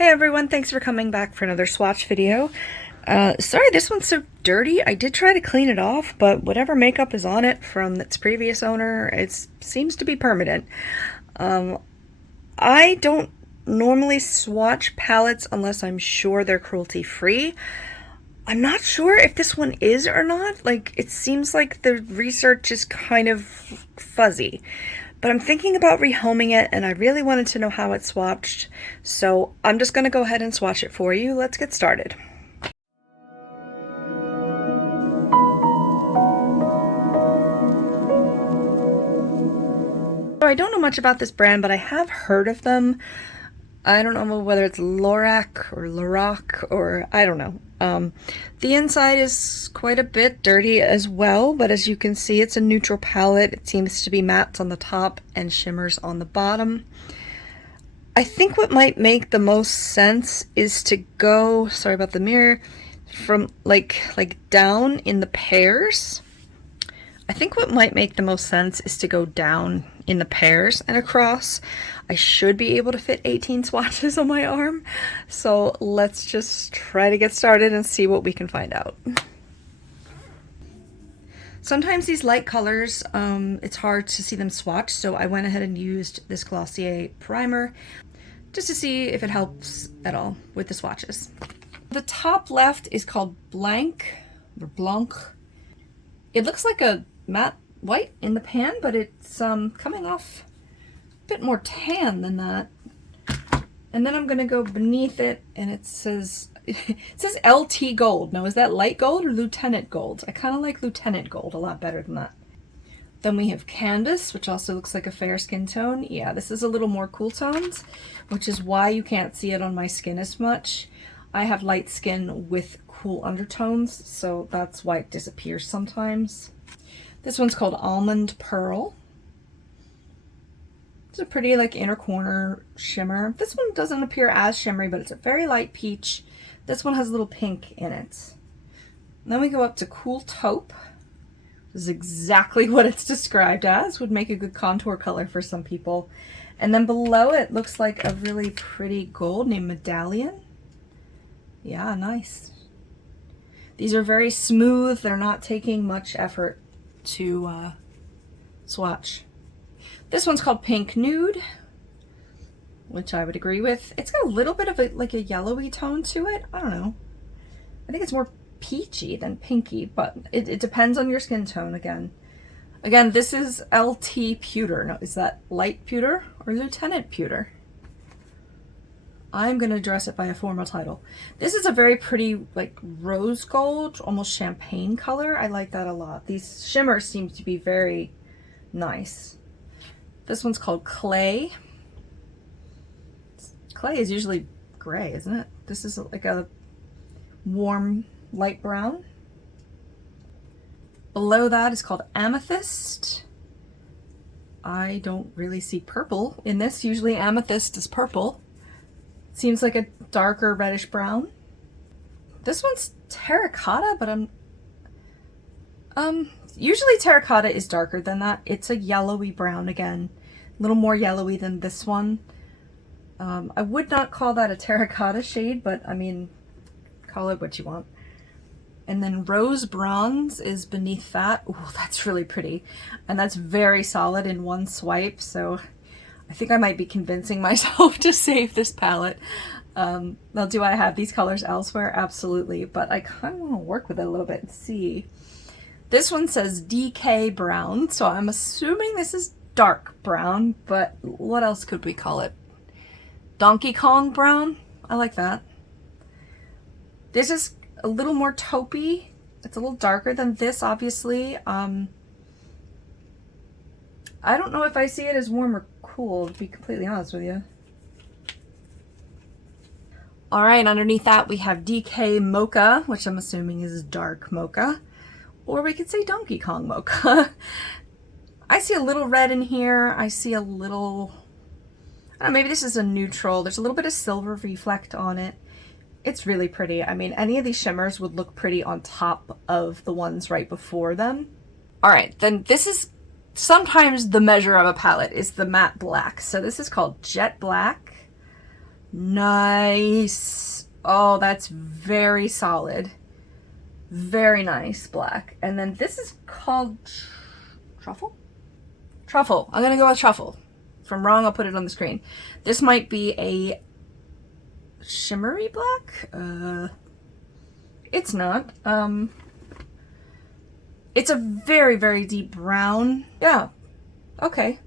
Hey everyone, thanks for coming back for another swatch video. Sorry this one's so dirty. I did try to clean it off, but whatever makeup is on it from its previous owner, it seems to be permanent. I don't normally swatch palettes unless I'm sure they're cruelty free. I'm not sure if this one is or not. Like, it seems like the research is kind of fuzzy. But I'm thinking about rehoming it, and I really wanted to know how it swatched, so I'm just going to go ahead and swatch it for you. Let's get started. So I don't know much about this brand, but I have heard of them. I don't know whether it's Lorac or Lorac or I don't know. The inside is quite a bit dirty as well, but as you can see, it's a neutral palette. It seems to be mattes on the top and shimmers on the bottom. I think what might make the most sense is to go, sorry about the mirror, from like down in the pairs. I think what might make the most sense is to go down in the pairs and across. I should be able to fit 18 swatches on my arm, so let's just try to get started and see what we can find out. Sometimes these light colors, it's hard to see them swatched, so I went ahead and used this Glossier primer just to see if it helps at all with the swatches. The top left is called Blanc, or Blanc. It looks like a matte white in the pan, but it's coming off a bit more tan than that. And then I'm gonna go beneath it, and it says LT gold. Now, is that light gold or lieutenant gold? I kind of like lieutenant gold a lot better than that. Then we have canvas, which also looks like a fair skin tone. Yeah, this is a little more cool tones, which is why you can't see it on my skin as much. I have light skin with cool undertones, so that's why it disappears sometimes. This one's called Almond Pearl. It's a pretty like inner corner shimmer. This one doesn't appear as shimmery, but it's a very light peach. This one has a little pink in it. And then we go up to Cool Taupe. This is exactly what it's described as. Would make a good contour color for some people. And then below it looks like a really pretty gold named Medallion. Yeah, nice. These are very smooth. They're not taking much effort to swatch. This one's called Pink Nude, which I would agree with. It's got a little bit of like a yellowy tone to it. I don't know. I think it's more peachy than pinky, but it depends on your skin tone again. Again, this is LT Pewter. Now, is that light pewter or lieutenant pewter? I'm going to address it by a formal title. This is a very pretty, like, rose gold, almost champagne color. I like that a lot. These shimmers seem to be very nice. This one's called Clay. Clay is usually gray, isn't it? This is like a warm light brown. Below that is called Amethyst. I don't really see purple in this. Usually amethyst is purple. Seems like a darker reddish brown. This one's terracotta, but usually terracotta is darker than that. It's a yellowy brown again, a little more yellowy than this one. I would not call that a terracotta shade, but I mean, call it what you want. And then Rose Bronze is beneath that. Ooh, that's really pretty. And that's very solid in one swipe, so I think I might be convincing myself to save this palette. Now, do I have these colors elsewhere? Absolutely, but I kind of want to work with it a little bit and see. This one says DK Brown, so I'm assuming this is dark brown, but what else could we call it? Donkey Kong Brown? I like that. This is a little more taupey. It's a little darker than this, obviously. I don't know if I see it as warm or cool, to be completely honest with you. All right, underneath that we have DK Mocha, which I'm assuming is dark mocha, or we could say Donkey Kong Mocha. I see a little red in here. I see a little, I don't know, maybe this is a neutral. There's a little bit of silver reflect on it. It's really pretty. I mean, any of these shimmers would look pretty on top of the ones right before them. All right, then this is sometimes the measure of a palette is the matte black. So this is called Jet Black. Nice. Oh, that's very solid. Very nice black. And then this is called truffle? Truffle. I'm gonna go with truffle. If I'm wrong, I'll put it on the screen. This might be a shimmery black. It's not. It's a very, very deep brown. Yeah. Okay.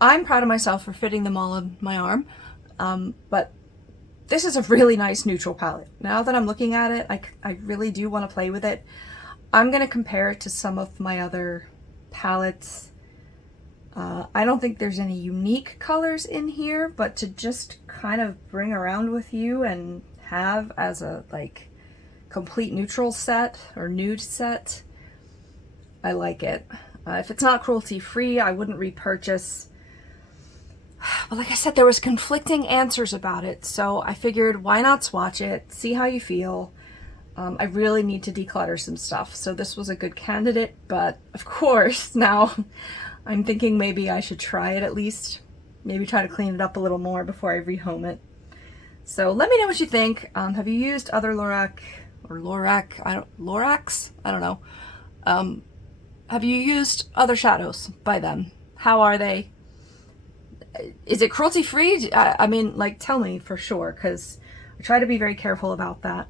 I'm proud of myself for fitting them all on my arm. But this is a really nice neutral palette. Now that I'm looking at it, I really do want to play with it. I'm going to compare it to some of my other palettes. I don't think there's any unique colors in here, but to just kind of bring around with you and have as a like complete neutral set or nude set, I like it. If it's not cruelty free, I wouldn't repurchase. But like I said, there was conflicting answers about it, so I figured why not swatch it, see how you feel. I really need to declutter some stuff, so this was a good candidate, but of course now I'm thinking maybe I should try it at least. Maybe try to clean it up a little more before I rehome it. So let me know what you think. Have you used other Lorac or Loracs? I don't know. Have you used other shadows by them? How are they? Is it cruelty free? I mean, like, tell me for sure, because I try to be very careful about that.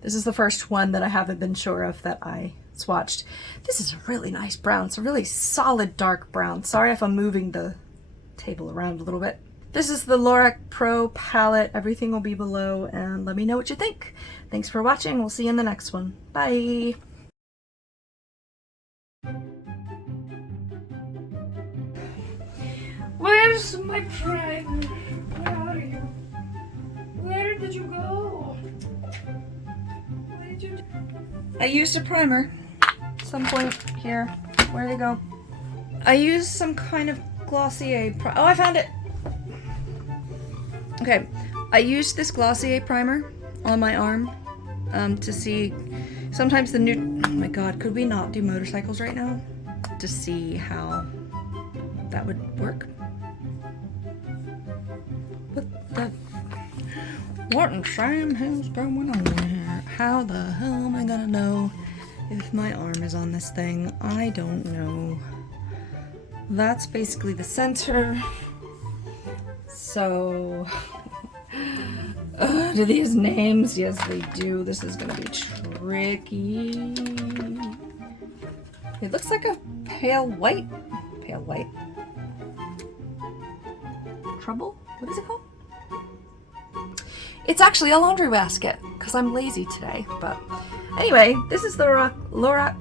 This is the first one that I haven't been sure of that I swatched. This is a really nice brown. It's a really solid dark brown. Sorry if I'm moving the table around a little bit. This is the Lorac Pro palette. Everything will be below, and let me know what you think. Thanks for watching. We'll see you in the next one. Bye! Where's my primer? Where are you? Where did you go? What did you do? I used a primer at some point here. Where did it go? I used some kind of Glossier oh, I found it! Okay, I used this Glossier primer on my arm to see sometimes the new... Oh my god, could we not do motorcycles right now? To see how that would work. What in Sam hell's going on here? How the hell am I gonna know if my arm is on this thing? I don't know. That's basically the center. So, do these names? Yes, they do. This is gonna be tricky. It looks like a pale white. Pale white. Trouble? What is it called? It's actually a laundry basket, because I'm lazy today, but anyway, this is the Lorac